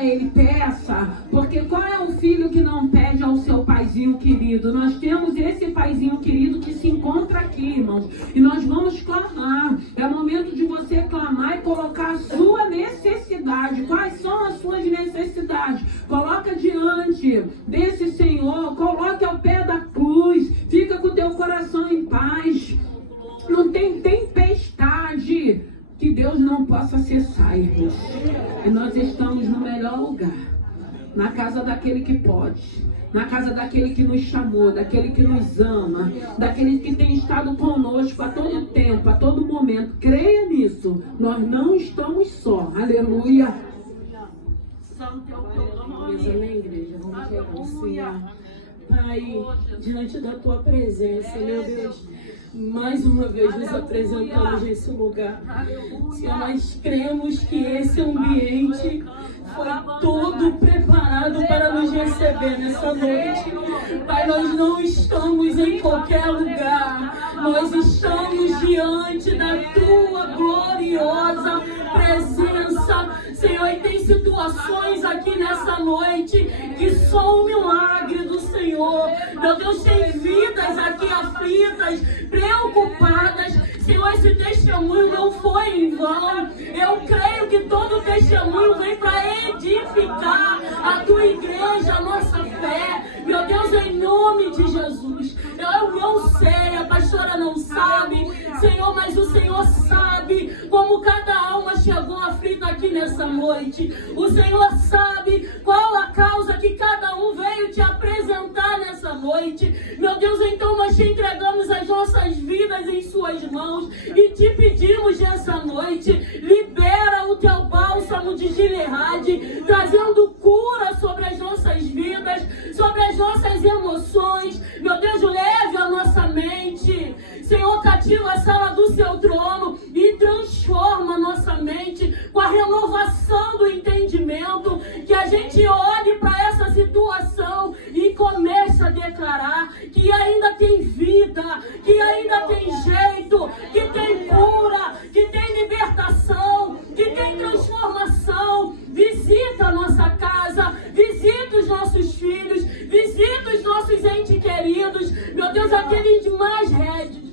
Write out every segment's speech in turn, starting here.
a Ele, peça. Porque qual é o filho que não pede ao seu paizinho querido? Nós temos esse paizinho querido que se encontra aqui, irmãos. E nós vamos clamar. É o momento de você clamar e colocar a sua necessidade. Quais são as suas necessidades? Coloca diante desse Senhor. Coloque ao pé da cruz. Fica com o teu coração em paz. Não tem tempestade que Deus não possa cessar, irmãos. E nós estamos no melhor lugar. Na casa daquele que pode. Na casa daquele que nos chamou, daquele que nos ama, daquele que tem estado conosco a todo tempo, a todo momento. Creia nisso. Nós não estamos só. Aleluia. Santo é o teu nome. Amém, igreja. Vamos orar, Senhor. Pai, diante da tua presença, meu Deus, mais uma vez nos apresentamos nesse lugar. Senhor, nós cremos que esse ambiente foi todo preparado para nos receber nessa noite. Pai, nós não estamos em qualquer lugar. Nós estamos diante da tua gloriosa presença. Senhor, e tem situações aqui nessa noite que só o milagre do Senhor. Meu Deus, tem vidas aqui aflitas, preocupadas. Senhor, esse testemunho não foi em vão. Eu creio que todo testemunho vem para edificar a tua igreja, a nossa fé. Meu Deus, em nome de Jesus. Eu não sei, a pastora não sabe, Senhor, mas o Senhor sabe como cada alma chegou aflita aqui nessa noite. O Senhor sabe qual a causa que cada um veio te apresentar nessa noite. Meu Deus, então nós te entregamos as nossas vidas em suas mãos e te pedimos nessa noite, libera o teu bálsamo de Gileade, trazendo cura sobre as nossas vidas, sobre as nossas emoções. Meu Deus, leve a nossa mente. Senhor, cativa a sala do seu trono e transforma a nossa mente com a renovação do entendimento, que a gente olhe para essa situação e comece a declarar que ainda tem vida, que ainda tem jeito, que tem cura, que tem libertação, que tem transformação. Visita a nossa casa, visita os nossos filhos, visita os nossos entes queridos. Meu Deus, aqueles mais rédios,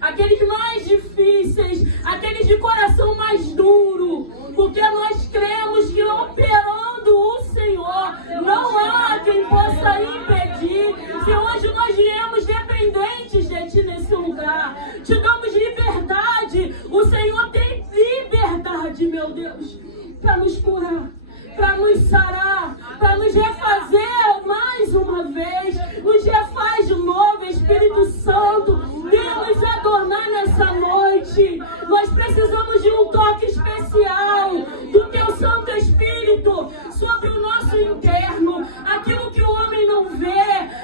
aqueles mais difíceis, aqueles de coração mais duro, porque nós cremos que operando o Senhor, não há quem possa impedir. Se hoje nós viemos dependentes de Ti nesse lugar, te damos liberdade. O Senhor tem liberdade, meu Deus, para nos curar, para nos sarar, para nos refazer mais uma vez. Nos refaz de novo, Espírito Santo. Venha nos adornar nessa noite. Nós precisamos de um toque especial do Teu Santo Espírito sobre o nosso interno. Aquilo que o homem não vê,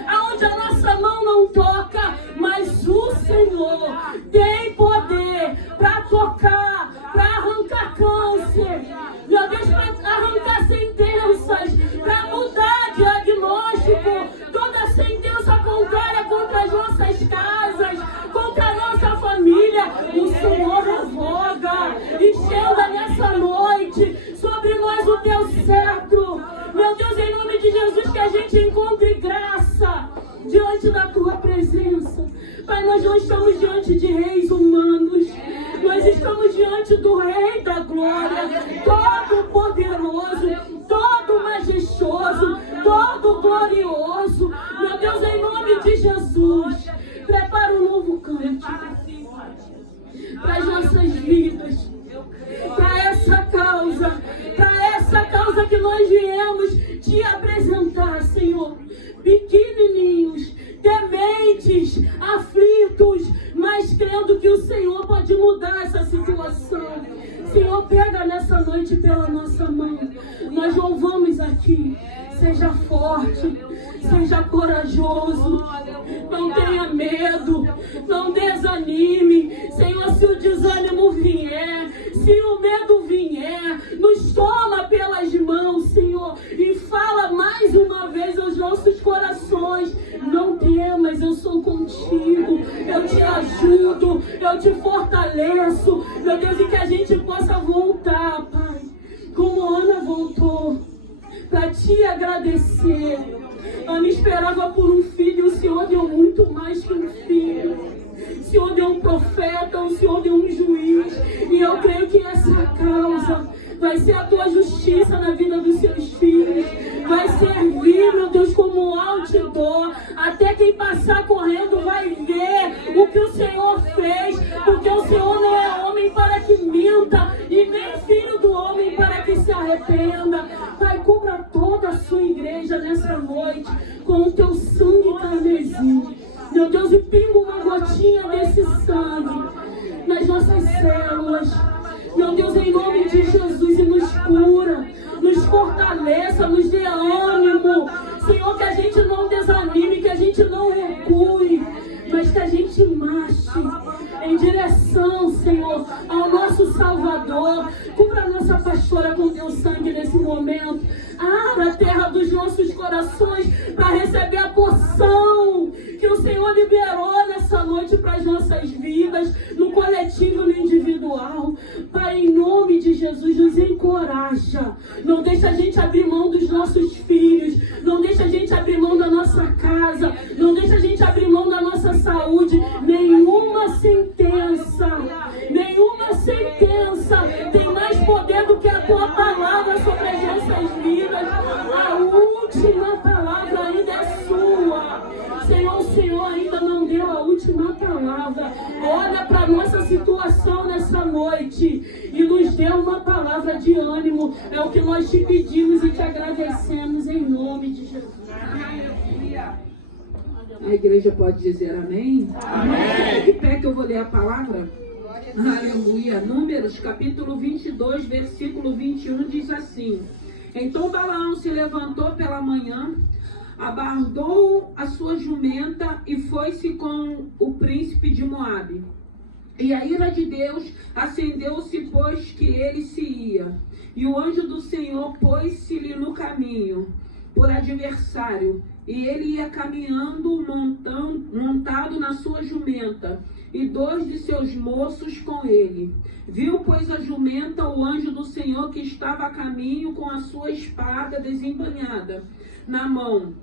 aonde a nossa mão não toca, mas o Senhor tem poder para tocar, para arrancar câncer. Meu Deus, para arrancar sentenças, para mudar diagnóstico, toda sentença contrária contra as nossas casas, contra a nossa família. O Senhor revoga, estenda nessa noite sobre nós o Teu cetro. Meu Deus, em nome de Jesus, que a gente encontre graça diante da Tua presença. Pai, nós não estamos diante de reis humanos, nós estamos diante do Rei da Glória, todo poderoso, todo majestoso, todo glorioso. Meu Deus, em nome de Jesus, prepara um novo cântico para as nossas vidas, para essa causa que nós viemos te apresentar, Senhor. Pequenininhos, tementes, aflitos, mas crendo que o Senhor pode mudar essa situação. Senhor, pega nessa noite pela nossa mão. Nós louvamos aqui. Seja forte, seja corajoso, não tenha medo, não desanime. Senhor, se o desânimo vier, se o medo vier, nos toma pelas mãos, Senhor, e fala mais uma vez aos nossos corações: não temas, eu sou contigo, eu te ajudo, eu te fortaleço. Meu Deus, e que a gente possa voltar, Pai, como Ana voltou, para te agradecer. Ana esperava por um filho, o Senhor deu muito mais que um filho. O Senhor deu um profeta, o Senhor deu um juiz. E eu creio que essa causa vai ser a tua justiça na vida dos seus filhos. Vai servir, meu Deus, como outdoor. Até quem passar correndo vai ver o que o Senhor fez. Porque o Senhor não é homem para que minta, e nem filho do homem para que se arrependa. Pai, cubra toda a sua igreja nessa noite com o teu sangue carmesim. Meu Deus, e pinga uma gotinha desse sangue nas nossas células. Meu Deus, em nome de Jesus, e nos cura, nos fortaleça, nos dê ânimo. Senhor, que a gente não desanime, que a gente não recue, mas que a gente marche em direção, Senhor, ao nosso Salvador. Cubra a nossa pastora com teu sangue nesse momento. Abra a terra dos nossos corações para receber a porção que o Senhor liberou nessa noite para as nossas vidas, no coletivo e no individual. Pai, em nome de Jesus, nos encoraja. Não deixa a gente abrir mão dos nossos filhos. Não deixa a gente abrir mão da nossa casa. Não deixa a gente abrir mão da nossa saúde. Nenhuma sentença tem mais poder do que a tua palavra sobre as nossas vidas. A última palavra ainda é sua. Senhor, o Senhor ainda não deu a última palavra. Olha para a nossa situação nessa noite e nos dê uma palavra de ânimo. É o que nós te pedimos e te agradecemos em nome de Jesus. A igreja pode dizer amém? Amém. De pé que eu vou ler a palavra. Aleluia. Números, capítulo 22, versículo 21, diz assim: Então Balaão se levantou pela manhã, abardou a sua jumenta e foi-se com o príncipe de Moabe. E a ira de Deus acendeu-se, pois que ele se ia. E o anjo do Senhor pôs-se-lhe no caminho, por adversário. E ele ia caminhando, montado na sua jumenta, e 2 de seus moços com ele. Viu, pois, a jumenta o anjo do Senhor que estava a caminho com a sua espada desembainhada na mão.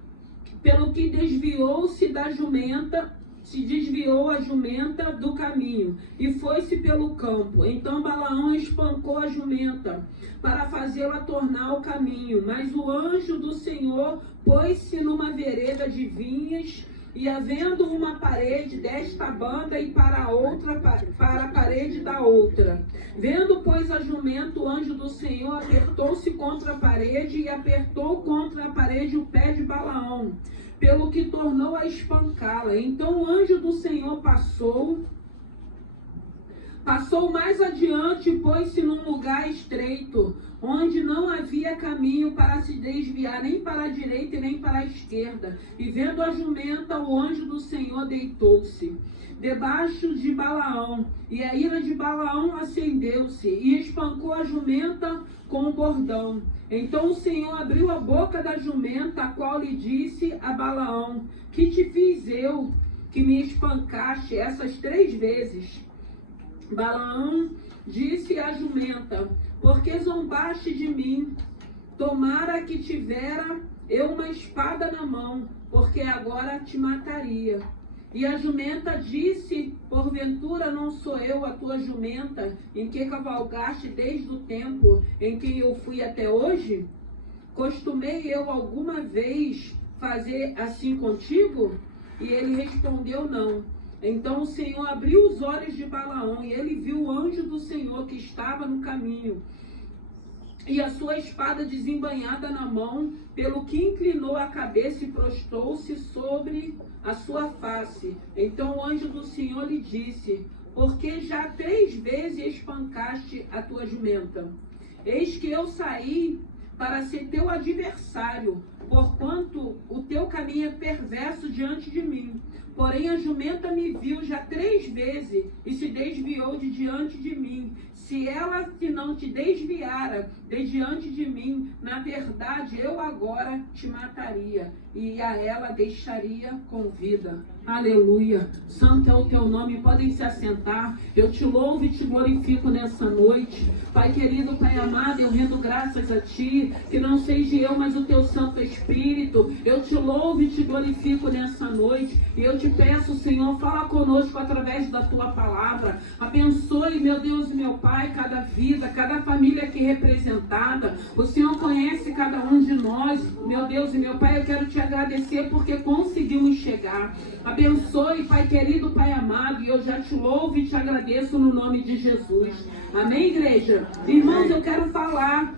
Pelo que desviou-se da jumenta, se desviou a jumenta do caminho e foi-se pelo campo. Então Balaão espancou a jumenta para fazê-la tornar ao caminho. Mas o anjo do Senhor pôs-se numa vereda de vinhas, e havendo uma parede desta banda e para a outra, para a parede da outra. Vendo, pois, a jumenta, o anjo do Senhor apertou-se contra a parede e apertou contra a parede o pé de Balaão, pelo que tornou a espancá-la. Então o anjo do Senhor passou mais adiante, pôs-se num lugar estreito, onde não havia caminho para se desviar nem para a direita e nem para a esquerda. E vendo a jumenta, o anjo do Senhor deitou-se debaixo de Balaão, e a ira de Balaão acendeu-se, e espancou a jumenta com o bordão. Então o Senhor abriu a boca da jumenta, a qual lhe disse a Balaão: Que te fiz eu, que me espancaste essas 3 vezes? Balaão disse à jumenta: Porque zombaste de mim? Tomara que tivera eu uma espada na mão, porque agora te mataria. E a jumenta disse: Porventura não sou eu a tua jumenta, em que cavalgaste desde o tempo em que eu fui até hoje? Costumei eu alguma vez fazer assim contigo? E ele respondeu: Não. Então o Senhor abriu os olhos de Balaão, e ele viu o anjo do Senhor que estava no caminho, e a sua espada desembainhada na mão, pelo que inclinou a cabeça e prostrou-se sobre a sua face. Então o anjo do Senhor lhe disse: Porque já 3 vezes espancaste a tua jumenta? Eis que eu saí para ser teu adversário, porquanto o teu caminho é perverso diante de mim. Porém a jumenta me viu já 3 vezes e se desviou de diante de mim. se ela que não te desviara de diante de mim, na verdade eu agora te mataria e a ela deixaria com vida. Aleluia. Santo é o teu nome. Podem se assentar. Eu te louvo e te glorifico nessa noite. Pai querido, Pai amado, eu rendo graças a ti, que não seja eu, mas o teu Santo Espírito. Eu te louvo e te glorifico nessa noite. E eu te peço, Senhor, fala conosco através da tua palavra. Abençoe, meu Deus e meu Pai, cada vida, cada família aqui representada. O Senhor conhece cada um de nós. Meu Deus e meu Pai, eu quero te agradecer porque conseguimos chegar. Abençoe, Pai querido, Pai amado, e eu já te louvo e te agradeço no nome de Jesus. Amém, igreja? Irmãos, eu quero falar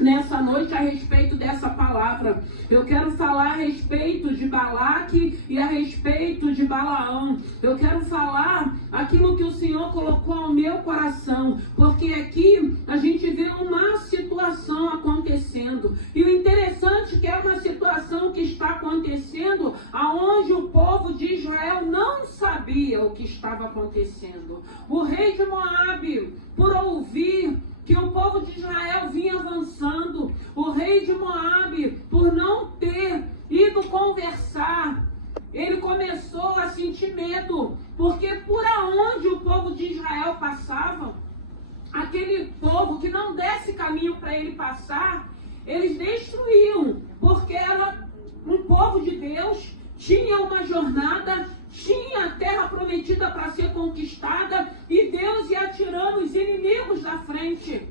nessa noite a respeito dessa palavra. Eu quero falar a respeito de Balaque e a respeito de Balaão. Eu quero falar aquilo que o Senhor colocou ao meu coração, porque aqui a gente vê uma situação acontecendo. E o interessante é que é uma situação que está acontecendo aonde o povo de Israel não sabia o que estava acontecendo. O rei de Moabe, por ouvir que o povo de Israel vinha avançando, o rei de Moabe, por não ter ido conversar, ele começou a sentir medo, porque por aonde o povo de Israel passava, aquele povo que não desse caminho para ele passar, eles destruíam, porque era um povo de Deus, tinha uma jornada, tinha a terra prometida para ser conquistada, e Deus ia tirando os inimigos da frente,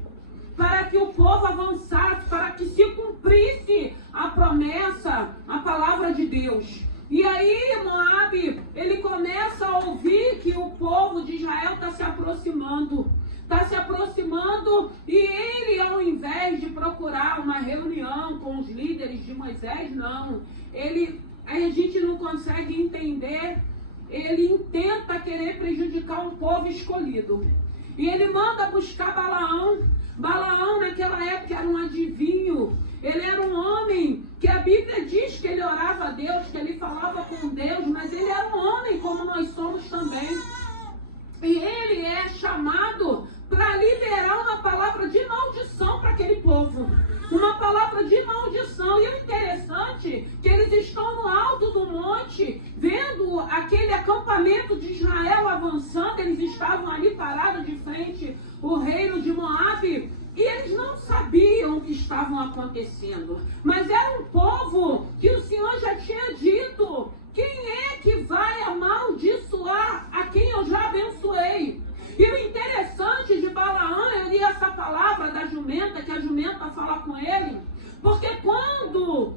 para que o povo avançasse, para que se cumprisse a promessa, a palavra de Deus. E aí Moabe, ele começa a ouvir que o povo de Israel está se aproximando, e ele, ao invés de procurar uma reunião com os líderes de Moisés, não, a gente não consegue entender, ele tenta querer prejudicar um povo escolhido. E ele manda buscar Balaão. Balaão naquela época era um adivinho. Ele era um homem que a Bíblia diz que ele orava a Deus, que ele falava com Deus, mas ele era um homem como nós somos também. E ele é chamado para liberar uma palavra de maldição para aquele povo. Uma palavra de maldição. E o interessante é que eles estão no alto do monte, vendo aquele acampamento de Israel avançando. Eles estavam ali parados de frente ao reino de Moabe. E eles não sabiam o que estavam acontecendo. Mas era um povo que o Senhor já tinha dito: quem é que vai amaldiçoar a quem eu já abençoei? E o interessante de Balaão, eu li essa palavra da jumenta, que a jumenta fala com ele, porque quando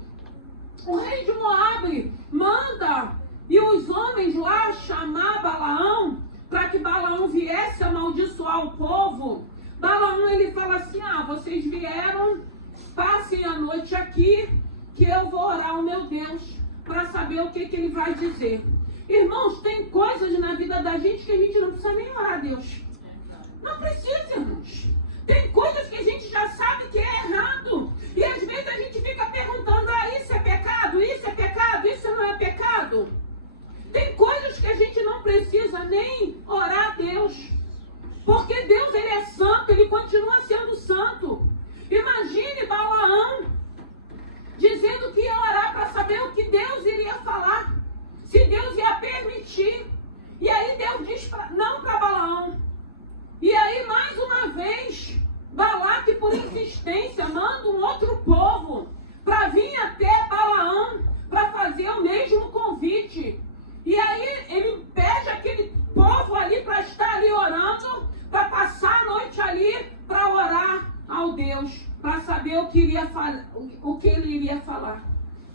o rei de Moabe manda e os homens lá chamar Balaão, para que Balaão viesse amaldiçoar o povo, Balaão ele fala assim: vocês vieram, passem a noite aqui, que eu vou orar ao meu Deus, para saber o que ele vai dizer. Irmãos, tem coisas na vida da gente que a gente não precisa nem orar a Deus. Não precisa, irmãos. Tem coisas que a gente já sabe que é errado. E às vezes a gente fica perguntando: isso é pecado? Isso é pecado? Isso não é pecado? Tem coisas que a gente não precisa nem orar a Deus. Porque Deus, ele é santo, ele continua sendo santo. Imagine Balaão dizendo que ia orar para saber o que Deus iria falar, se Deus ia permitir. E aí Deus diz não para Balaão. E aí mais uma vez Balaque, por insistência, manda um outro povo para vir até Balaão para fazer o mesmo convite. E aí ele pede aquele povo ali para estar ali orando, para passar a noite ali para orar ao Deus, para saber o que ele iria falar.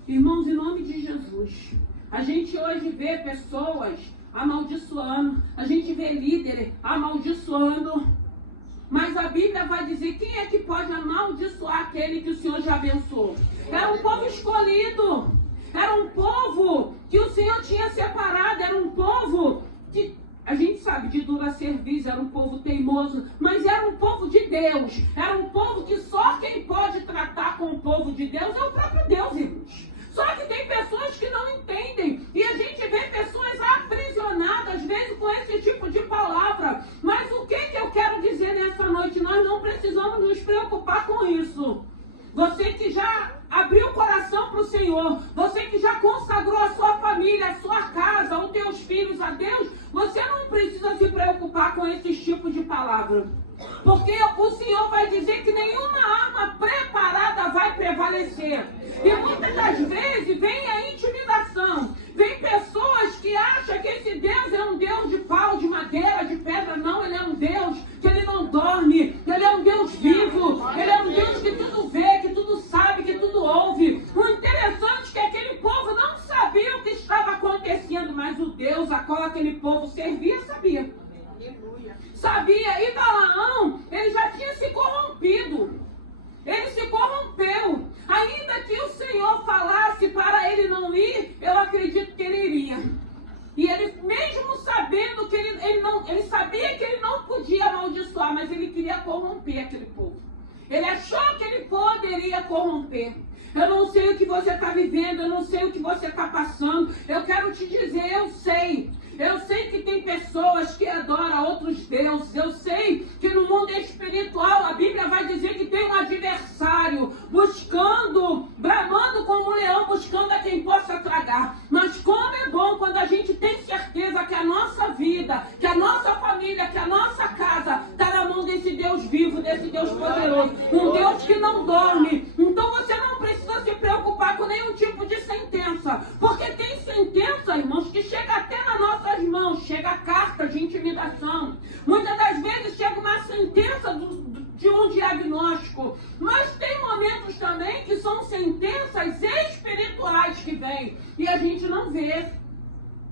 Irmãos, em nome de Jesus, a gente hoje vê pessoas amaldiçoando, a gente vê líderes amaldiçoando, mas a Bíblia vai dizer: quem é que pode amaldiçoar aquele que o Senhor já abençoou? Era um povo escolhido, era um povo que o Senhor tinha separado, era um povo que a gente sabe de dura serviço, era um povo teimoso, mas era um povo de Deus, era um povo que só quem pode tratar com o povo de Deus é o próprio Deus, irmãos. Só que tem pessoas que não entendem, e a gente vê pessoas aprisionadas, às vezes com esse tipo de palavra. Mas o que eu quero dizer nessa noite? Senhor, você que já consagrou a sua família, a sua casa, os teus filhos a Deus, você não precisa se preocupar com esses tipos de palavra. Porque o Senhor vai dizer que nenhuma arma preparada vai prevalecer. E muitas das vezes vem a intimidação. Vem pessoas que acham que esse Deus é um Deus de pau, de madeira, de pedra. Não, Ele é um Deus que Ele não dorme. Ele é um Deus vivo. Ele é um Deus que tudo vê, que tudo sabe, que tudo ouve. O interessante é que aquele povo não sabia o que estava acontecendo, mas o Deus a qual aquele povo servia, sabia. Sabia, e Balaão, ele já tinha se corrompido. Ele se corrompeu. Ainda que o Senhor falasse para ele não ir, eu acredito que ele iria. E ele, mesmo sabendo que ele sabia que ele não podia amaldiçoar, mas ele queria corromper aquele povo. Ele achou que ele poderia corromper. Eu não sei o que você está vivendo, eu não sei o que você está passando. Eu quero te dizer, eu sei. Eu sei que tem pessoas que adoram outros deuses. Eu sei que no mundo espiritual a Bíblia vai dizer que tem um adversário buscando, bramando como um leão, buscando a quem possa tragar. Mas como é bom quando a gente tem certeza que a nossa vida, que a nossa família, que a nossa casa está na mão desse Deus vivo, desse Deus poderoso. Um Deus que não dorme. Então você não precisa se preocupar com nenhum tipo de sentença. Porque tem sentença, irmãos, que chega até na nossa mãos, chega a carta de intimidação. Muitas das vezes chega uma sentença de um diagnóstico. Mas tem momentos também que são sentenças espirituais que vêm. E a gente não vê.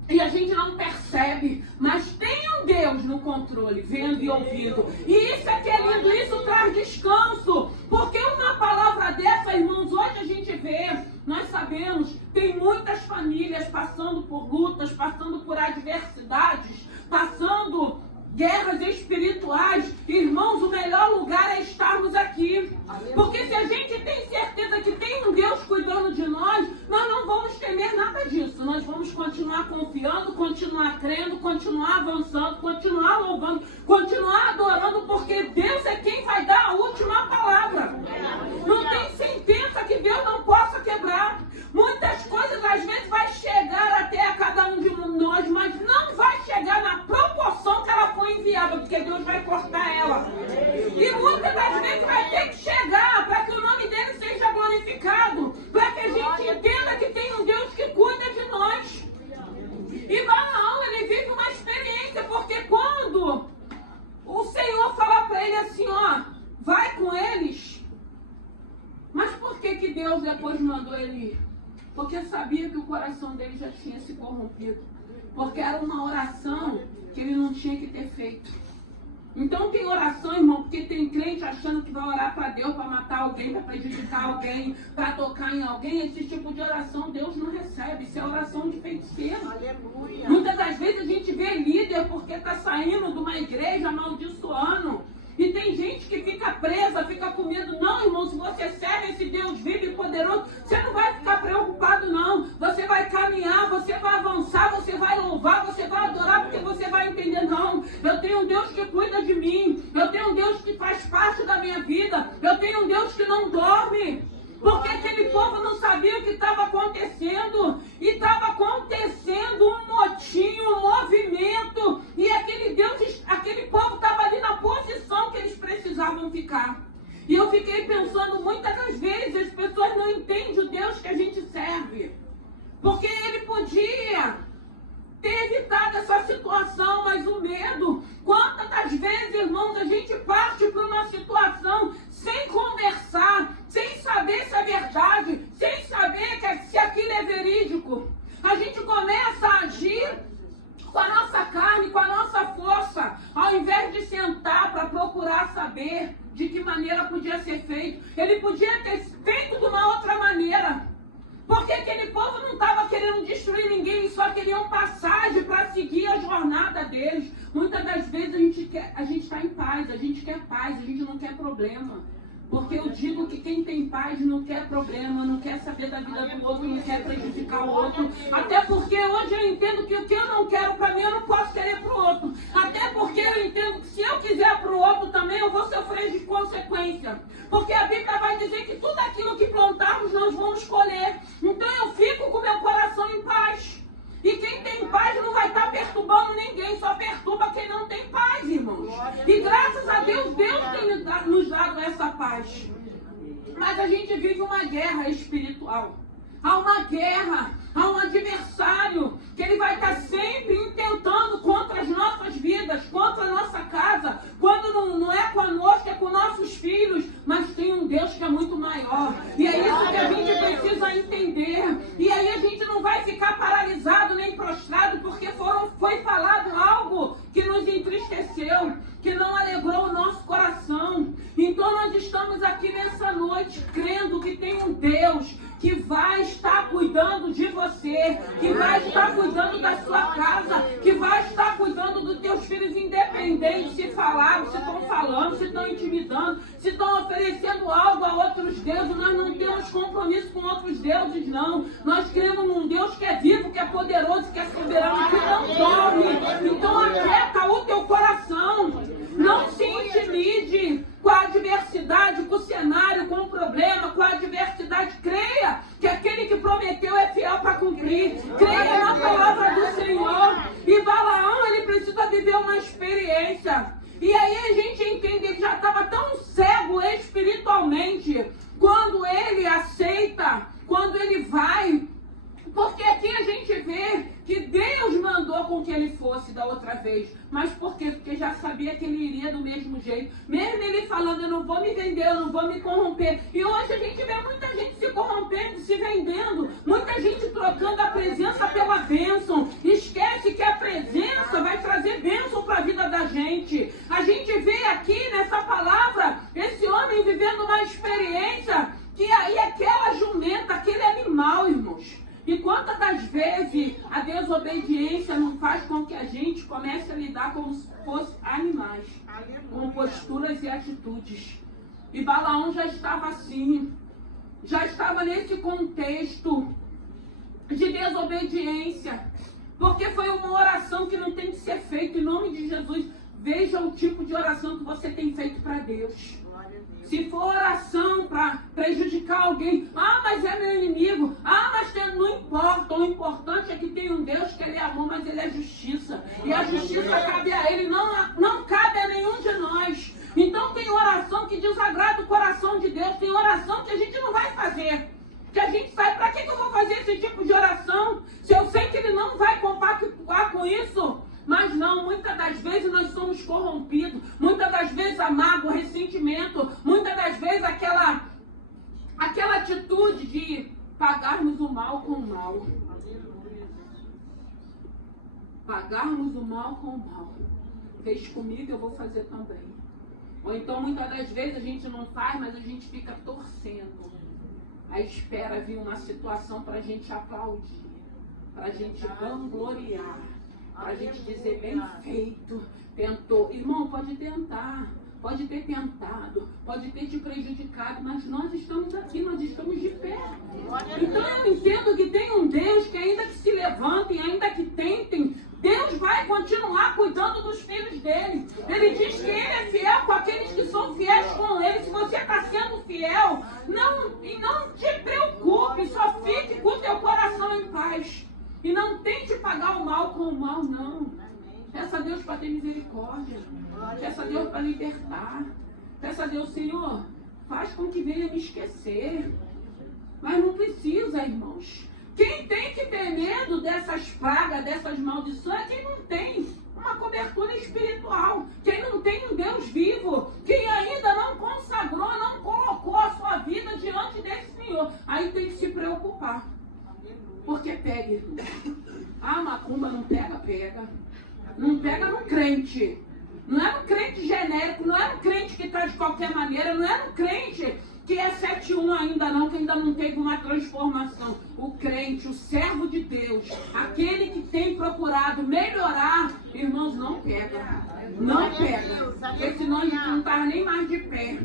E a gente não percebe. Mas tem um Deus no controle, vendo e ouvindo. E isso é que é lindo. Isso traz descanso. Porque uma palavra dessa, irmãos, hoje a gente vê, nós sabemos, tem muitas famílias passando por lutas, passando por adversidades, passando guerras espirituais. Irmãos, o melhor lugar é estarmos aqui. Porque se a gente tem certeza que tem um Deus cuidando de nós, nós não vamos temer nada disso. Nós vamos continuar confiando, continuar crendo, continuar avançando, continuar louvando, continuar adorando, porque Deus é quem vai dar a última palavra. Não tem sentença que Deus não possa quebrar. Muitas coisas às vezes vai chegar até a cada um de nós, mas não vai chegar na proporção que ela foi enviada, porque Deus vai cortar ela. E muitas das vezes vai ter que chegar para que o nome dele seja glorificado, para que a gente entenda que tem um Deus que cuida de nós. E Balaão, ele vive uma experiência, porque quando o Senhor fala para ele assim, ó, vai com eles. Mas por que Deus depois mandou ele ir? Porque sabia que o coração dele já tinha se corrompido. Porque era uma oração que ele não tinha que ter feito. Então tem oração, irmão, porque tem crente achando que vai orar para Deus, para matar alguém, para prejudicar alguém, para tocar em alguém. Esse tipo de oração Deus não recebe. Isso é oração de feiticeiro. Aleluia. Muitas das vezes a gente vê líder porque está saindo de uma igreja amaldiçoando. E tem gente que fica presa, fica com medo. Não, irmão, se você serve esse Deus vivo e poderoso, você não vai ficar preocupado, não. Você vai caminhar, você vai avançar, você vai louvar, você vai adorar, porque você vai entender, não. Eu tenho um Deus que cuida de mim. Eu tenho um Deus que faz parte da minha vida. Eu tenho um Deus que não dorme. Porque aquele povo não sabia o que estava acontecendo. E estava acontecendo um motim, um movimento. E aquele povo estava ali na posição que eles precisavam ficar. E eu fiquei pensando, muitas das vezes as pessoas não entendem o Deus que a gente serve. Porque ele podia ter evitado essa situação, mas o medo, quantas das vezes, irmãos, a gente parte para uma situação sem conversar, sem saber se é verdade, sem saber se aquilo é verídico. A gente começa a agir com a nossa carne, com a nossa força, ao invés de sentar para procurar saber de que maneira podia ser feito. Ele podia ter feito de uma outra maneira. Porque aquele povo não estava querendo destruir ninguém, eles só queriam passagem para seguir a jornada deles. Muitas das vezes a gente está em paz, a gente quer paz, a gente não quer problema. Porque eu digo que quem tem paz não quer problema, não quer saber da vida do outro, não quer prejudicar o outro. Até porque hoje eu entendo que o que eu não quero para mim, eu não posso querer para o outro. Até porque eu entendo que se eu quiser para o outro também, eu vou sofrer de consequência. Porque a Bíblia vai dizer que tudo aquilo que plantarmos, nós vamos colher. Então Mas a gente vive uma guerra espiritual. Há uma guerra, há um adversário que ele vai estar sempre intentando contra as nossas vidas, contra a nossa casa. Quando não é conosco, é com nossos filhos. Mas tem um Deus que é muito maior. E é isso que a gente precisa entender. E aí a gente não vai ficar paralisado nem prostrado, porque foi falado algo que nos entristeceu, que não alegrou o nosso coração. Então nós estamos aqui nessa noite crendo que tem um Deus que vai estar cuidando de você, que vai estar cuidando da sua casa, que vai estar cuidando dos teus filhos, independente se falaram, se estão falando, se estão intimidando, se estão oferecendo algo a outros deuses. Nós não temos compromisso com outros deuses, não. Nós cremos num Deus que é vivo, que é poderoso, que é soberano, que não dorme. Então aquieta o teu coração. Não se intimide com a adversidade, com o cenário, com o problema, com a adversidade. Creia que aquele que prometeu é fiel para cumprir. Creia na palavra do Senhor. E Balaão, ele precisa viver uma experiência. E aí a gente entende, ele já estava tão cego espiritualmente, quando ele aceita, quando ele vai. Porque aqui a gente vê que Deus mandou com que ele fosse da outra vez. Mas por quê? Porque já sabia que ele iria do mesmo jeito. Mesmo ele falando, eu não vou me vender, eu não vou me corromper. E hoje a gente vê muita gente se corrompendo, se vendendo. Muita gente trocando a presença pela bênção. Esquece que a presença vai trazer bênção para a vida da gente. A gente vê aqui nessa palavra, esse homem vivendo uma experiência que aí aquela jumenta, aquele animal, irmãos. E quantas das vezes a desobediência não faz com que a gente comece a lidar como se fossem animais, com posturas e atitudes. E Balaão já estava assim, já estava nesse contexto de desobediência, porque foi uma oração que não tem que ser feita em nome de Jesus. Veja o tipo de oração que você tem feito para Deus. Se for oração para prejudicar alguém, mas é meu inimigo, mas não importa, o importante é que tem um Deus que ele é amor, mas ele é justiça, e a justiça cabe a ele, não cabe a nenhum de nós. Então tem oração que desagrada o coração de Deus, tem oração que a gente não vai fazer, que a gente sai, para que eu vou fazer esse tipo de oração, se eu sei que ele não vai compactuar com isso? Mas não, muitas das vezes nós somos corrompidos, muitas das vezes a mágoa, o ressentimento, muitas das vezes aquela atitude de pagarmos o mal com o mal. Pagarmos o mal com o mal. Fez comigo, eu vou fazer também. Ou então muitas das vezes a gente não faz, mas a gente fica torcendo. Aí espera vir uma situação para a gente aplaudir, para a gente vangloriar. Para a gente dizer, bem feito, tentou. Irmão, pode tentar, pode ter tentado, pode ter te prejudicado, mas nós estamos aqui, nós estamos de pé. Então eu entendo que tem um Deus que ainda que se levantem, ainda que tentem, Deus vai continuar cuidando dos filhos dele. Ele diz que ele é fiel com aqueles que são fiéis com ele. Se você está sendo fiel, não te preocupe, só fique com o teu coração em paz. E não tente pagar o mal com o mal, não. Peça a Deus para ter misericórdia. Peça a Deus para libertar. Peça a Deus, Senhor, faz com que venha me esquecer. Mas não precisa, irmãos. Quem tem que ter medo dessas pragas, dessas maldições, é quem não tem uma cobertura espiritual. Quem não tem um Deus vivo. Quem ainda não consagrou, não colocou a sua vida diante desse Senhor. Aí tem que se preocupar. Porque pega, irmão. Macumba não pega, pega. Não pega no crente. Não é no crente genérico, não é no crente que está de qualquer maneira, não é no crente que é 7-1 ainda não, que ainda não teve uma transformação. O crente, o servo de Deus, aquele que tem procurado melhorar, irmãos, não pega. Não pega. Porque senão a gente não está nem mais de pé.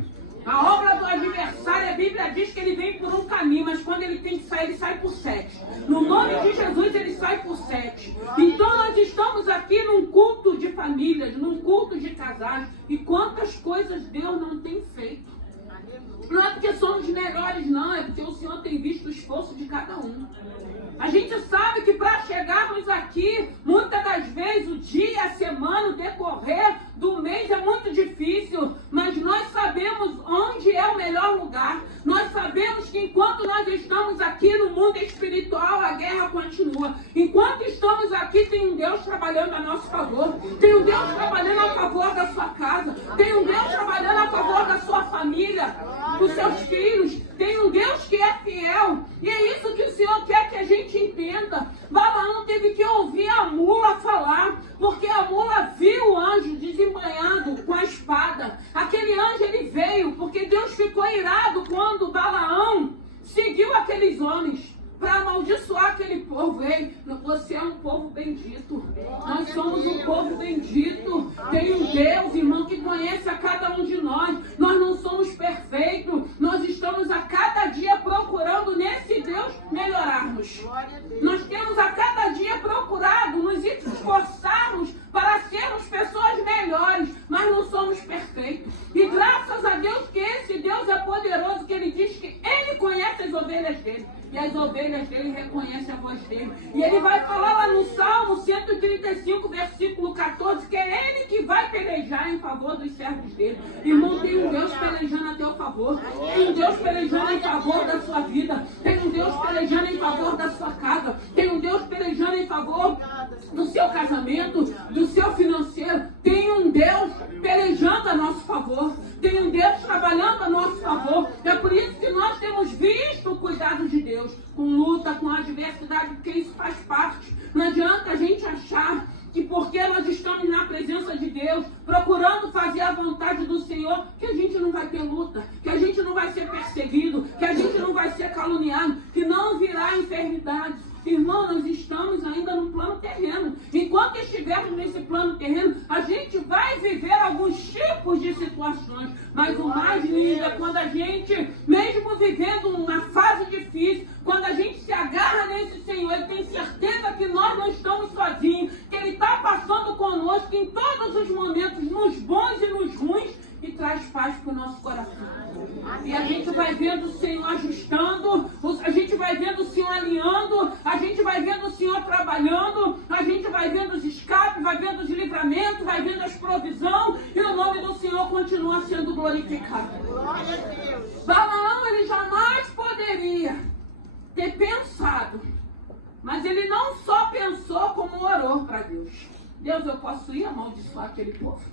A obra do adversário, a Bíblia diz que ele vem por um caminho, mas quando ele tem que sair, ele sai por 7. No nome de Jesus, ele sai por 7. Então nós estamos aqui num culto de famílias, num culto de casais. E quantas coisas Deus não tem feito. Não é porque somos melhores, não. É porque o Senhor tem visto o esforço de cada um. A gente sabe que para chegarmos aqui, muitas das vezes, o dia, a semana, o decorrer do mês é muito difícil. Mas nós sabemos onde é o melhor lugar. Nós sabemos que enquanto nós estamos aqui no mundo espiritual, a guerra continua. Enquanto estamos aqui, tem um Deus trabalhando a nosso favor. Tem um Deus trabalhando a favor da sua casa. Tem um Deus trabalhando a favor da sua família, dos seus filhos. Tem um Deus que é fiel. E é isso que o Senhor quer que a gente entenda. Balaão teve que ouvir a mula falar, porque a mula viu o anjo desembanhado com a espada. Aquele anjo, ele veio, porque Deus ficou irado quando Balaão seguiu aqueles homens para amaldiçoar aquele povo. Ei, você é um povo bendito. Nós somos um povo bendito. Tem um Deus, irmão, que conhece a cada um de nós. Nós não somos perfeitos. Nós estamos a cada dia procurando nesse Deus melhorarmos. Nós temos a cada dia procurado nos esforçarmos para sermos pessoas melhores, mas não somos perfeitos. E graças a Deus que esse Deus é poderoso, que Ele diz que Ele conhece as ovelhas dele. E as ovelhas dele reconhecem a voz dele. E ele vai falar lá no Salmo 135, versículo 14, que é ele que vai pelejar em favor dos servos dele. Irmão, tem um Deus pelejando a teu favor. Tem um Deus pelejando em favor da sua vida. Tem um Deus pelejando em favor da sua casa. Tem um Deus pelejando em favor do seu casamento, do seu financeiro. Tem um Deus pelejando a nosso favor. Tem um Deus trabalhando a nosso favor. É por isso que nós temos visto o cuidado de Deus, com luta, com adversidade, porque isso faz parte. Não adianta a gente achar que porque nós estamos na presença de Deus, procurando fazer a vontade do Senhor, que a gente não vai ter luta, que a gente não vai ser perseguido, que a gente não vai ser caluniado, que não virá enfermidade. Irmão, nós estamos ainda no plano terreno. Enquanto estivermos nesse plano terreno, a gente vai viver alguns tipos de situações. Mas o mais lindo é quando a gente, mesmo vivendo uma fase difícil, quando a gente se agarra nesse Senhor, Ele tem certeza que nós não estamos sozinhos, que Ele está passando conosco em todos os momentos, nos bons e nos ruins, e traz paz para o nosso coração. E a gente vai vendo o Senhor ajustando, a gente vai vendo o Senhor alinhando, a gente vai vendo o Senhor trabalhando, a gente vai vendo os escapes, vai vendo os livramentos, vai vendo as provisões, e o nome do Senhor continua sendo glorificado. Glória a Deus. Balaão, ele jamais poderia ter pensado, mas ele não só pensou, como orou para Deus. Deus, eu posso ir amaldiçoar aquele povo?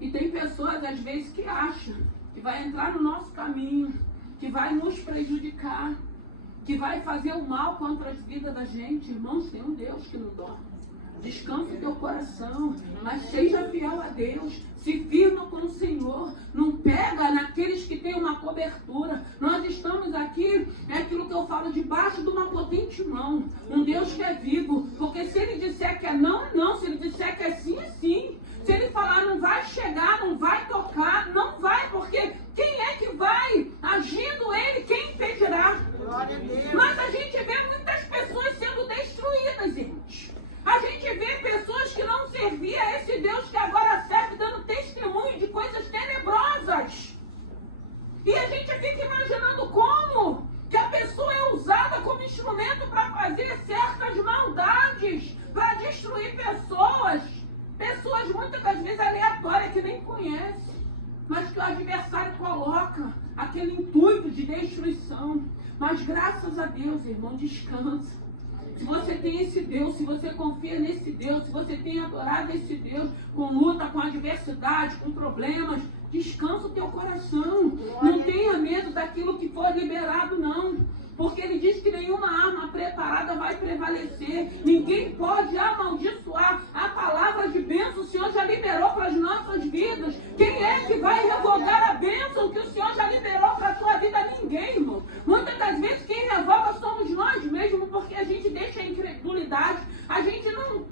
E tem pessoas, às vezes, que acham que vai entrar no nosso caminho, que vai nos prejudicar, que vai fazer o mal contra as vidas da gente. Irmãos, tem um Deus que não dorme. Descanse teu coração, mas seja fiel a Deus, se firma com o Senhor, não pega naqueles que têm uma cobertura. Nós estamos aqui, é aquilo que eu falo, debaixo de uma potente mão, um Deus que é vivo, porque se Ele disser que é não, é não, se Ele disser que é sim, é sim. Se Ele falar não vai chegar, não vai tocar, não vai, porque quem é que vai? Agindo Ele, quem impedirá? Glória a Deus. Mas a gente vê muitas pessoas sendo destruídas, irmãos. A gente vê pessoas que não serviam a esse Deus que agora serve, dando testemunho de coisas tenebrosas. E a gente fica imaginando como que a pessoa é usada como instrumento para fazer certas maldades, para destruir pessoas. Pessoas muitas das vezes aleatórias que nem conhece, mas que o adversário coloca aquele intuito de destruição. Mas graças a Deus, irmão, descansa. Se você tem esse Deus, se você confia nesse Deus, se você tem adorado esse Deus com luta, com adversidade, com problemas, descansa o teu coração. Não tenha medo daquilo que for liberado, não. Porque Ele diz que nenhuma arma preparada vai prevalecer. Ninguém pode amaldiçoar a palavra de bênção. O Senhor já liberou para as nossas vidas. Quem é que vai revogar a bênção que o Senhor já liberou para a sua vida? Ninguém, irmão. Muitas das vezes quem revoga somos nós mesmos, porque a gente deixa a incredulidade, a gente não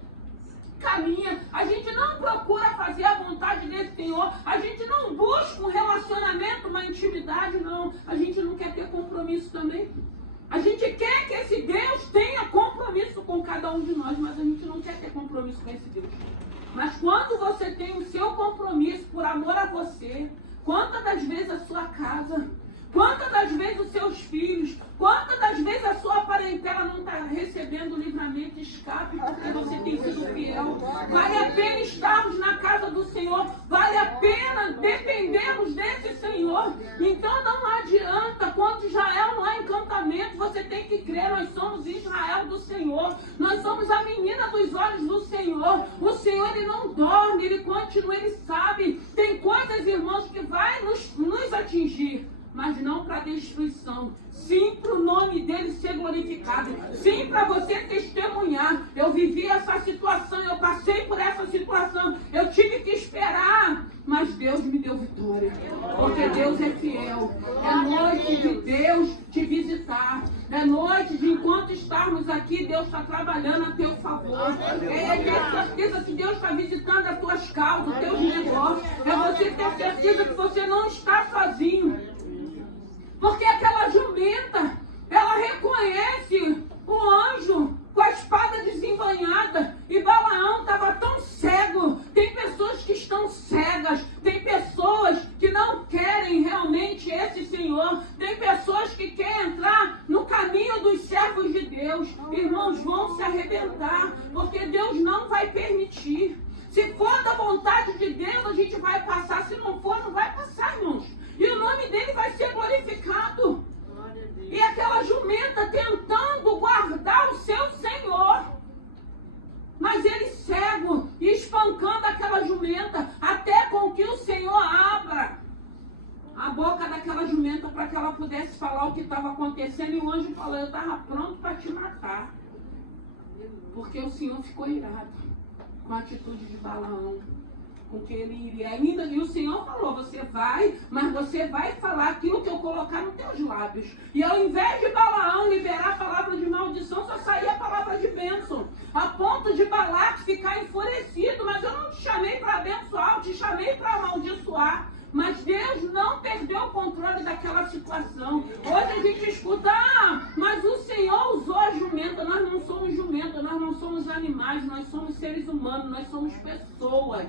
caminha, a gente não procura fazer a vontade desse Senhor, a gente não busca um relacionamento, uma intimidade, não. A gente não quer ter compromisso também. A gente quer que esse Deus tenha compromisso com cada um de nós, mas a gente não quer ter compromisso com esse Deus. Mas quando você tem o seu compromisso por amor a você, quantas das vezes a sua casa, quantas das vezes os seus filhos, quantas das vezes a sua parentela não está recebendo livramento e escape porque você tem sido fiel? Vale a pena estarmos na casa do Senhor, vale a pena dependermos desse Senhor. Então não adianta você tem que crer, nós somos Israel do Senhor. Nós somos a menina dos olhos do Senhor. O Senhor, Ele não dorme, Ele continua, Ele sabe. Tem coisas, irmãos, que vai nos atingir, mas não para destruição. Sim, para o nome dele ser glorificado. Sim, para você testemunhar. Eu vivi essa situação, eu passei por essa situação. Eu tive que esperar, mas Deus me deu vitória. Porque Deus é fiel. É noite de Deus te visitar. É noite de, enquanto estarmos aqui, Deus está trabalhando a teu favor. É ter certeza que Deus está visitando as tuas causas, os teus negócios. É você ter certeza que você não está sozinho. Porque aquela jumenta, ela reconhece o anjo com a espada desembainhada. E Balaão estava tão cego. Tem pessoas que estão cegas. Tem pessoas que não querem realmente esse Senhor. Tem pessoas que querem entrar no caminho dos servos de Deus. Irmãos, vão se arrebentar. Porque Deus não vai permitir. Se for da vontade de Deus, a gente vai passar. Se não for, não vai passar, irmãos. E o nome dele vai ser glorificado. E aquela jumenta tentando guardar o seu Senhor. Mas ele cego e espancando aquela jumenta. Até com que o Senhor abra a boca daquela jumenta para que ela pudesse falar o que estava acontecendo. E o anjo falou, eu estava pronto para te matar. Porque o Senhor ficou irado com a atitude de Balaão. Com que ele iria ainda, e o Senhor falou, você vai, mas você vai falar aquilo que eu colocar nos teus lábios. E ao invés de Balaão liberar a palavra de maldição, só saía a palavra de bênção. A ponto de Balaque ficar enfurecido, mas eu não te chamei para abençoar, eu te chamei para amaldiçoar. Mas Deus não perdeu o controle daquela situação. Hoje a gente escuta, mas o Senhor usou a jumenta. Nós não somos jumenta, nós não somos animais, nós somos seres humanos, nós somos pessoas.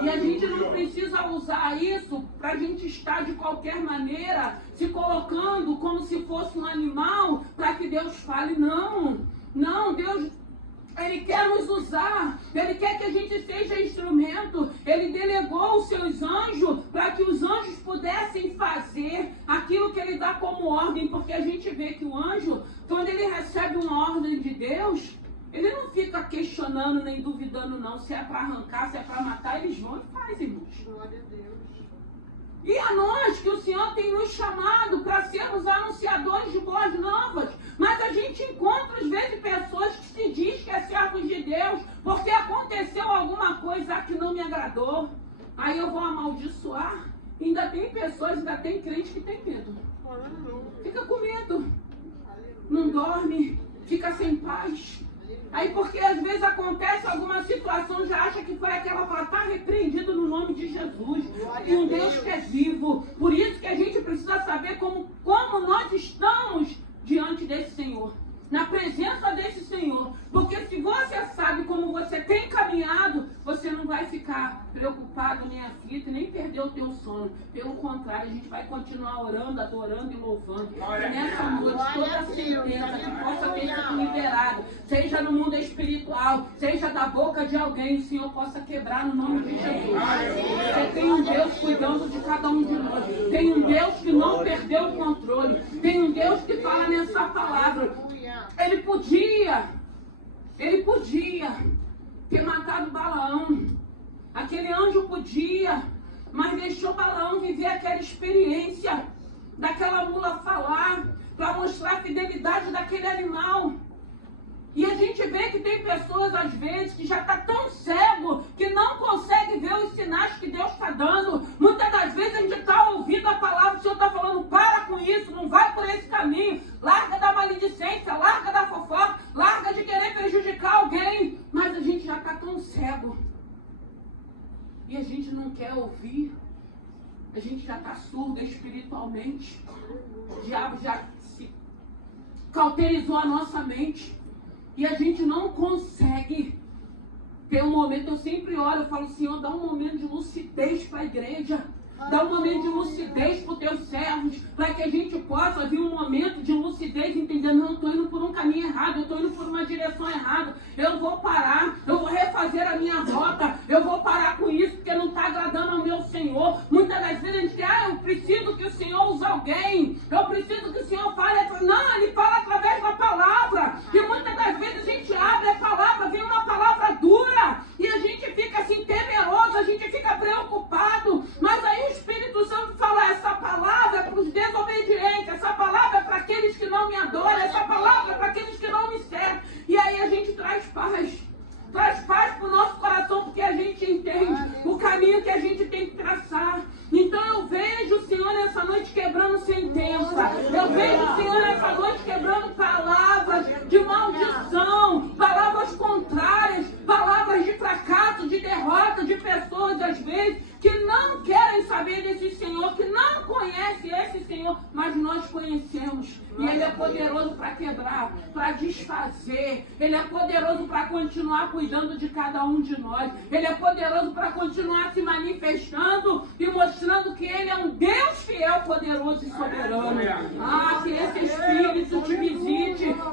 E a gente não precisa usar isso para a gente estar de qualquer maneira se colocando como se fosse um animal para que Deus fale. Não, Deus... Ele quer nos usar, Ele quer que a gente seja instrumento. Ele delegou os seus anjos para que os anjos pudessem fazer aquilo que Ele dá como ordem, porque a gente vê que o anjo, quando ele recebe uma ordem de Deus, ele não fica questionando nem duvidando não, se é para arrancar, se é para matar, eles vão e fazem, irmãos. Glória a Deus. E a nós, que o Senhor tem nos chamado para sermos anunciadores de boas novas. Mas a gente encontra, às vezes, pessoas que se diz que é servos de Deus, porque aconteceu alguma coisa que não me agradou. Aí eu vou amaldiçoar. Ainda tem pessoas, ainda tem crente que tem medo. Fica com medo. Não dorme, fica sem paz. Aí porque às vezes acontece alguma situação, já acha que foi aquela para estar repreendido no nome de Jesus. E um Deus que é vivo. Por isso que a gente precisa saber como nós estamos diante desse Senhor. Na presença desse Senhor. Porque se você sabe como você tem caminhado, você não vai ficar preocupado, nem aflito, nem perder o teu sono. Pelo contrário, a gente vai continuar orando, adorando e louvando. E nessa noite, toda a sentença que possa ter sido liberada, seja no mundo espiritual, seja da boca de alguém, o Senhor possa quebrar no nome de Jesus. Você tem um Deus cuidando de cada um de nós. Tem um Deus que não perdeu o controle. Tem um Deus que fala nessa palavra. Ele podia ter matado Balaão. Aquele anjo podia, mas deixou Balaão viver aquela experiência daquela mula falar, para mostrar a fidelidade daquele animal. E a gente vê que tem pessoas, às vezes, que já está tão cego que não consegue ver os sinais que Deus está dando. Muitas das vezes a gente está ouvindo a palavra, o Senhor está falando, para com isso, não vai por esse caminho. Larga da maledicência, larga da fofoca, larga de querer prejudicar alguém. Mas a gente já está tão cego. E a gente não quer ouvir. A gente já está surdo espiritualmente. O diabo já se cauterizou a nossa mente. E a gente não consegue ter um momento. Eu sempre oro, eu falo, Senhor, dá um momento de lucidez para a igreja. Dá um momento de lucidez para os teus servos, para que a gente possa vir um momento de lucidez, entendendo, não, eu estou indo por um caminho errado, eu estou indo por uma direção errada, eu vou parar, eu vou refazer a minha rota, eu vou parar com isso, porque não está agradando ao meu Senhor. Muitas das vezes a gente diz, eu preciso que o Senhor use alguém, eu preciso que o Senhor fale. Não, Ele fala adora, essa palavra é para aqueles que não me servem. E aí a gente traz paz para o nosso coração, porque a gente entende o caminho que a gente tem que traçar. Então eu vejo o Senhor nessa noite quebrando sentença, eu vejo o Senhor nessa noite quebrando palavras de maldição, palavras contrárias, palavras de fracasso, de derrota, de pessoas às vezes que não querem saber desse Senhor, que não conhecem esse Senhor, mas nós conhecemos. E Ele é poderoso para quebrar, para desfazer. Ele é poderoso para continuar cuidando de cada um de nós. Ele é poderoso para continuar se manifestando e mostrando que Ele é um Deus fiel, poderoso e soberano. Ah, que esse Espírito te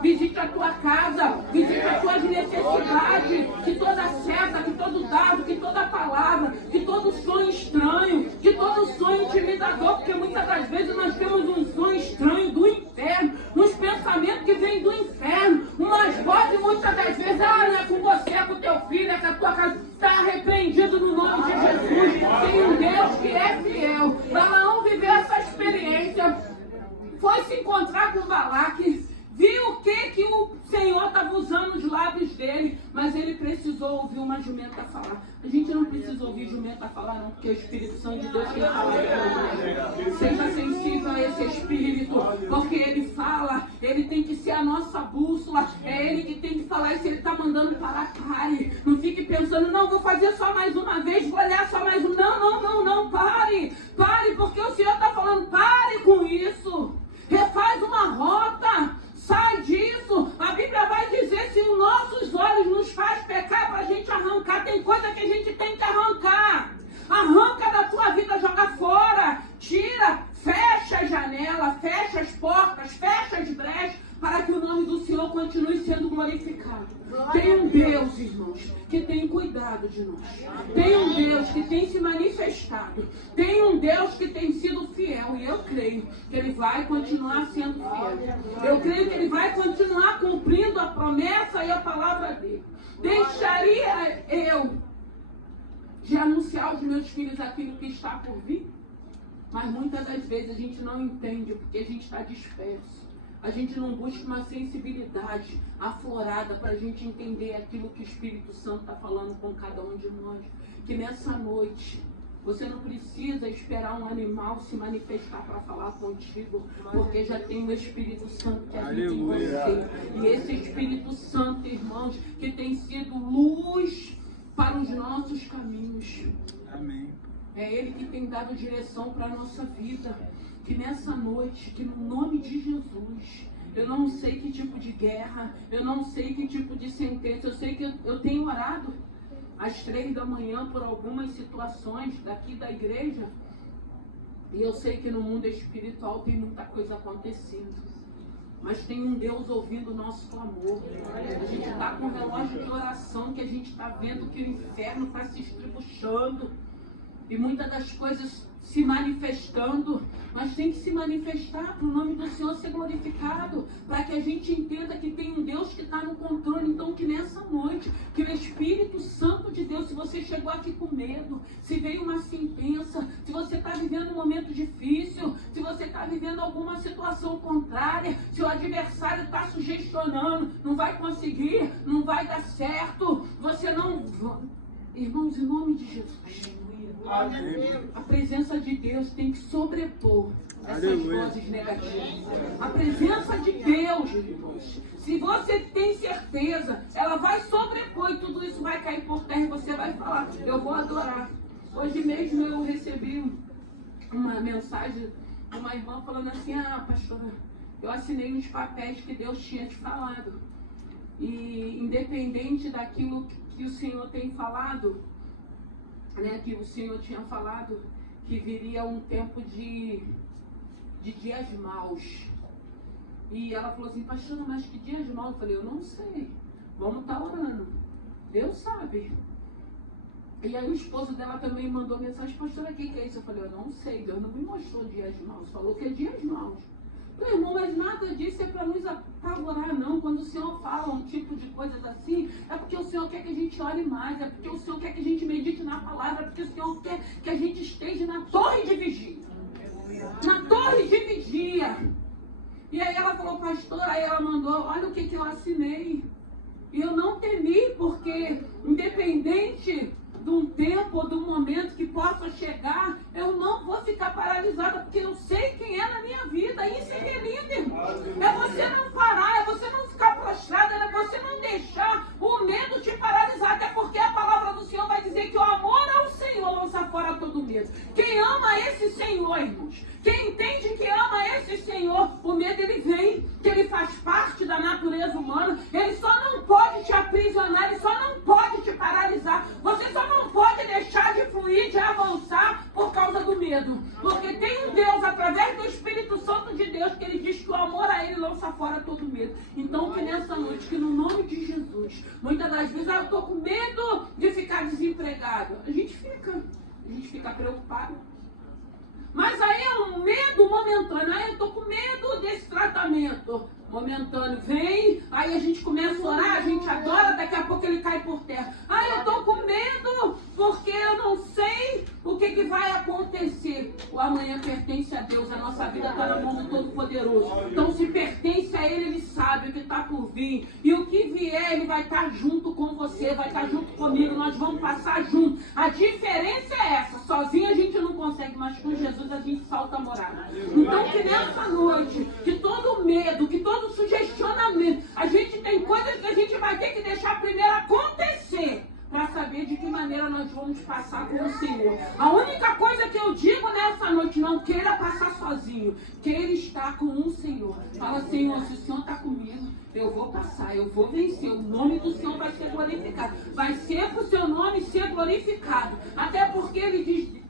visite a tua casa, visite as tuas necessidades, que toda seta, que todo dado, que toda palavra, que todo sonho estranho, que todo sonho intimidador, porque muitas das vezes nós temos um sonho estranho do inferno, uns pensamentos que vêm do inferno, umas vozes muitas das vezes, não é com você, é com teu filho, é com a tua casa, está arrependido no nome de Jesus. Tem um Deus que é fiel. Balaão viveu essa experiência, foi se encontrar com Balaque, viu o que o Senhor estava usando os lábios dele, mas ele precisou ouvir uma jumenta falar. A gente não precisa ouvir jumenta falar não, porque o Espírito Santo de Deus quer falar. Seja sensível a esse Espírito, porque ele fala, ele tem que ser a nossa bússola, é ele que tem que falar, e se ele está mandando parar, pare. Não fique pensando, não, vou fazer só mais uma vez, vou olhar só mais um. Não, pare, porque o Senhor está falando, pare com isso, refaz uma rota. Sai disso. A Bíblia vai dizer, se os nossos olhos nos faz pecar, para a gente arrancar. Tem coisa que a gente tem que arrancar. Arranca da tua vida, joga fora. Tira, fecha a janela, fecha as portas, fecha as brechas, para que o nome do Senhor continue sendo glorificado. Tem um Deus, irmãos, que tem cuidado de nós. Tem um Deus que tem se manifestado. Tem um Deus que tem sido fiel. E eu creio que Ele vai continuar sendo fiel. Eu creio que Ele vai continuar cumprindo a promessa e a palavra dEle. Deixaria eu de anunciar aos meus filhos aquilo que está por vir? Mas muitas das vezes a gente não entende, porque a gente está disperso. A gente não busca uma sensibilidade aflorada para a gente entender aquilo que o Espírito Santo está falando com cada um de nós. Que nessa noite você não precisa esperar um animal se manifestar para falar contigo, porque já tem o Espírito Santo que habita em você. E esse Espírito Santo, irmãos, que tem sido luz para os nossos caminhos. Amém. É Ele que tem dado direção para a nossa vida. Que nessa noite, que no nome de Jesus, eu não sei que tipo de guerra, eu não sei que tipo de sentença, eu sei que eu tenho orado às 3 da manhã por algumas situações daqui da igreja, e eu sei que no mundo espiritual tem muita coisa acontecendo. Mas tem um Deus ouvindo o nosso clamor. A gente está com um relógio de oração que a gente está vendo que o inferno está se estribuchando. E muitas das coisas se manifestando, mas tem que se manifestar para o nome do Senhor ser glorificado, para que a gente entenda que tem um Deus que está no controle. Então que nessa noite, que o Espírito Santo de Deus, se você chegou aqui com medo, se veio uma sentença, se você está vivendo um momento difícil, se você está vivendo alguma situação contrária, se o adversário está sugestionando, não vai conseguir, não vai dar certo, você não... Irmãos, em nome de Jesus, a presença de Deus tem que sobrepor essas vozes negativas. A presença de Deus, irmãos, se você tem certeza, ela vai sobrepor e tudo isso vai cair por terra e você vai falar, eu vou adorar. Hoje mesmo eu recebi uma mensagem de uma irmã falando assim, pastora, eu assinei uns papéis que Deus tinha te falado. E independente daquilo que o Senhor tem falado, né, que o Senhor tinha falado que viria um tempo de dias maus. E ela falou assim, pastora, mas que dias maus? Eu falei, eu não sei. Vamos estar orando. Deus sabe. E aí o esposo dela também mandou mensagem, pastora, o que é isso? Eu falei, eu não sei. Deus não me mostrou dias maus. Falou que é dias maus. Meu irmão, mas nada disso é para nos apavorar, não. Quando o Senhor fala um tipo de coisas assim, é porque o Senhor quer que a gente ore mais, é porque o Senhor quer que a gente medite na palavra, é porque o Senhor quer que a gente esteja na torre de vigia. Na torre de vigia. E aí ela falou, pastora, aí ela mandou, olha o que eu assinei. E eu não temi, porque independente de um tempo ou de um momento que possa chegar, eu não vou ficar paralisada, porque eu sei quem é na minha vida. Isso é que é lindo, irmão. É você não parar, é você não ficar prostrada, é você não deixar o medo te paralisar, até porque a palavra do Senhor vai dizer que o amor ao Senhor lança fora todo medo. Quem ama esse Senhor, irmãos, quem entende que ama esse Senhor, o medo ele vem, que ele faz parte da natureza humana, ele só não pode te aprisionar, ele só não pode te paralisar, você só não pode deixar de fluir, de avançar por causa do medo, porque tem um Deus, através do Espírito Santo de Deus, que ele diz que o amor a ele lança fora todo medo. Então que nessa noite, que no nome de Jesus, muitas das vezes eu estou com medo de ficar desempregado, a gente fica preocupado. Mas aí é um medo momentâneo. Aí eu estou com medo desse tratamento momentâneo. Vem, aí a gente começa a orar, a gente adora, daqui a pouco ele cai por terra. Aí eu estou com medo porque eu não sei o que vai acontecer. O amanhã pertence a Deus, a nossa vida está na mão do Todo-Poderoso. Então se pertence a Ele, Ele sabe o que está por vir. E o que vier, Ele vai estar junto com você, vai estar junto comigo, nós vamos passar junto. A diferença é essa, sozinho a gente não consegue, mas com Jesus a gente salta a morada. Então que nessa noite, que todo medo, que todo sugestionamento, a gente tem coisas que a gente vai ter que deixar primeiro acontecer, para saber de que maneira nós vamos passar com o Senhor. A única coisa que eu digo nessa noite, não queira passar sozinho, queira estar com o Senhor. Fala, Senhor, se o Senhor está comigo, eu vou passar, eu vou vencer, o nome do Senhor vai ser glorificado, vai ser para o seu nome ser glorificado, até porque Ele diz,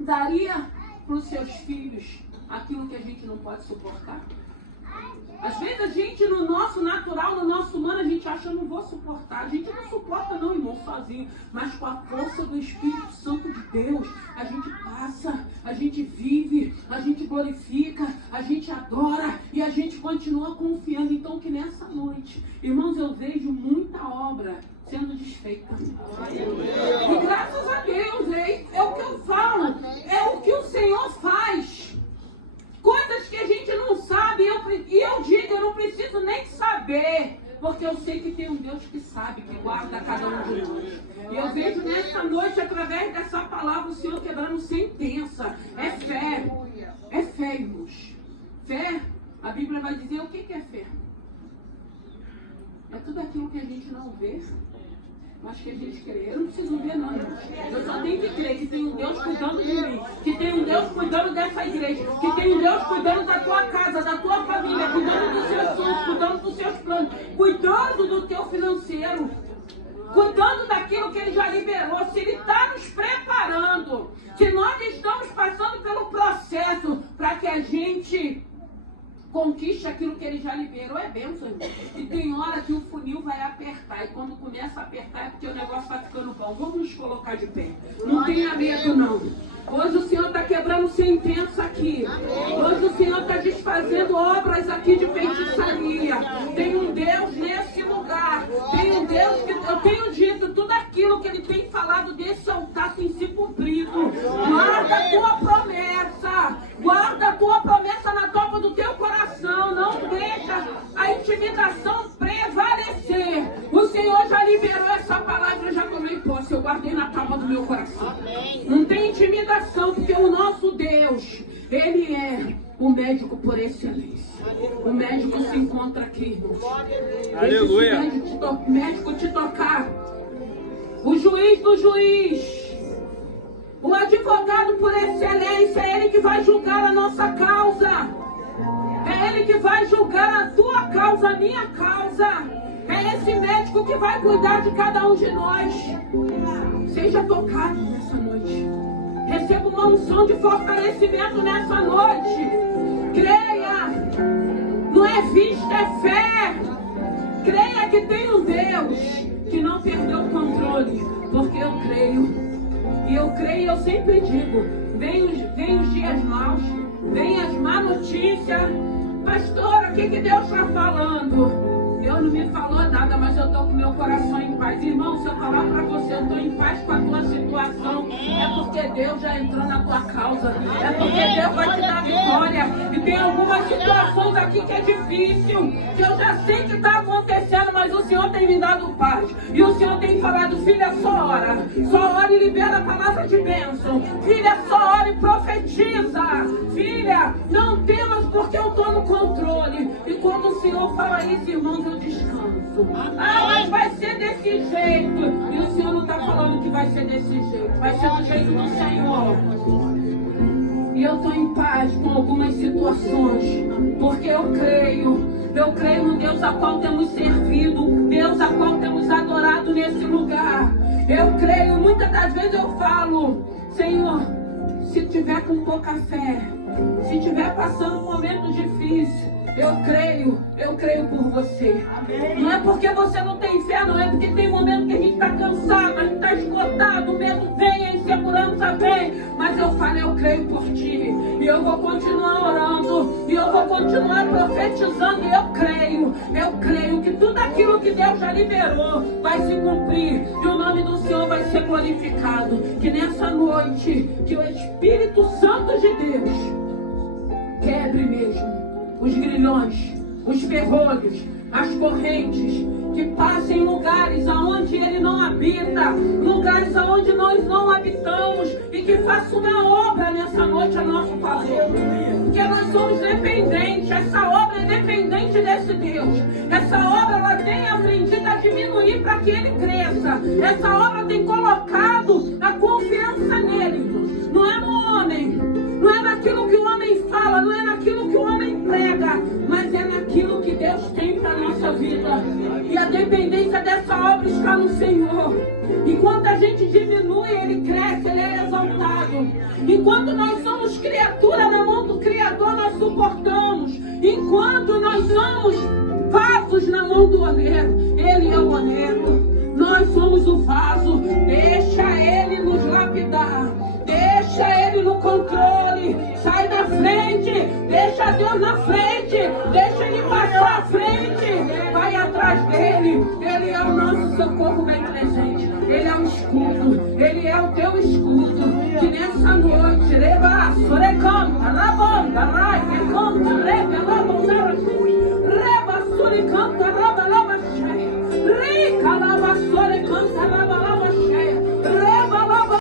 daria para os seus filhos aquilo que a gente não pode suportar. Às vezes a gente, no nosso natural, no nosso humano, a gente acha, eu não vou suportar. A gente não suporta não, irmão, sozinho. Mas com a força do Espírito Santo de Deus, a gente passa, a gente vive, a gente glorifica, a gente adora e a gente continua confiando. Então que nessa noite, irmãos, eu vejo muita obra sendo desfeita. E graças a Deus, é o que eu falo, é o que o Senhor faz. Coisas que a gente não sabe, e eu digo, eu não preciso nem saber, porque eu sei que tem um Deus que sabe, que guarda cada um de nós. E eu vejo nesta noite, através dessa palavra, o Senhor quebrando sentença. É fé, irmãos. Fé, a Bíblia vai dizer o que é fé. É tudo aquilo que a gente não vê, mas que a gente crê. Eu não preciso ver não, irmãos. Eu só tenho que crer que tem um Deus cuidando de mim, que tem um Deus cuidando dessa igreja, que tem um Deus cuidando da tua casa, da tua família, cuidando dos seus sonhos, cuidando dos seus planos, cuidando do teu financeiro, cuidando daquilo que Ele já liberou. Se Ele está nos preparando, se nós estamos passando pelo processo para que a gente conquiste aquilo que Ele já liberou, é bênção, irmão. E tem hora que o funil vai apertar, e quando começa a apertar é porque o negócio está ficando bom. Vamos nos colocar de pé. Não tenha medo, não. Hoje o Senhor está quebrando sentença aqui. Hoje o Senhor está desfazendo obras aqui de feitiçaria. Tem um Deus nesse lugar. Tem um Deus que eu tenho dito, tudo aquilo que Ele tem falado desse altar tem se cumprido. Guarda a tua promessa. Guarda a tua promessa na topa do teu coração. Não deixa a intimidação prevalecer. O Senhor já liberou essa palavra, eu já tomei posse. Eu guardei na tábua do meu coração. Não tem intimidação, porque o nosso Deus, Ele é o médico por excelência. O médico se encontra aqui, irmãos. Aleluia. O médico te tocar. O juiz do juiz. O advogado por excelência, é Ele que vai julgar a nossa causa. É Ele que vai julgar a tua causa, a minha causa. É esse médico que vai cuidar de cada um de nós. Seja tocado nessa noite. Receba uma unção de fortalecimento nessa noite. Creia. Não é vista, é fé. Creia que tem um Deus que não perdeu o controle. Porque eu creio. E eu creio, eu sempre digo, vem os dias maus, vem as má notícias. Pastora, o que Deus está falando? Deus não me falou nada, mas eu estou com meu coração em paz. Irmão, se eu falar para você, eu estou em paz com a tua situação, é porque Deus já entrou na tua causa. É porque Deus vai te dar vitória. E tem algumas situações aqui que é difícil, que eu já sei que está acontecendo, mas o Senhor tem me dado paz. E o Senhor tem falado, filha, só ora. Só ora e libera a palavra de bênção. Filha, só ora e profetiza. Filha, não temas porque eu estou no controle. E quando o Senhor fala isso, irmãos, eu descanso. Ah, mas vai ser desse jeito. E o Senhor não está falando que vai ser desse jeito. Vai ser do jeito do Senhor. E eu estou em paz com algumas situações, porque eu creio no Deus a qual temos servido, Deus a qual temos adorado nesse lugar. Eu creio, muitas das vezes eu falo, Senhor, se tiver com pouca fé, se tiver passando um momento difícil, eu creio por você. Não é porque você não tem fé, não é porque tem momento que a gente está cansado, a gente está esgotado, o medo vem, a insegurança vem, mas eu falo, eu creio por ti, e eu vou continuar orando, e eu vou continuar profetizando, e eu creio que tudo aquilo que Deus já liberou vai se cumprir, e o nome do Senhor vai ser glorificado, que nessa noite, que o Espírito Santo de Deus quebre mesmo os grilhões, os ferrolhos, as correntes, que passem em lugares aonde Ele não habita, lugares aonde nós não habitamos, e que faça uma obra nessa noite a nosso favor. Porque nós somos dependentes, essa obra é dependente desse Deus. Essa obra ela tem aprendido a diminuir para que Ele cresça. Essa obra tem colocado a confiança nele. Não é no homem, não é naquilo que o homem fala, não é naquilo que o homem prega, mas é naquilo que Deus tem para a nossa vida. E a dependência dessa obra está no Senhor. Enquanto a gente diminui, Ele cresce, Ele é exaltado. Enquanto nós somos criatura na mão do Criador, nós suportamos. Enquanto nós somos vasos na mão do oleiro, Ele é o oleiro. Nós somos o vaso. Deixa Ele nos lapidar. Deixa Ele no controle. Sai da frente. Deixa Deus na frente. Deixa Ele passar à frente. Vai atrás dEle. Ele é o nosso socorro bem presente. Ele é o escudo. Ele é o teu escudo.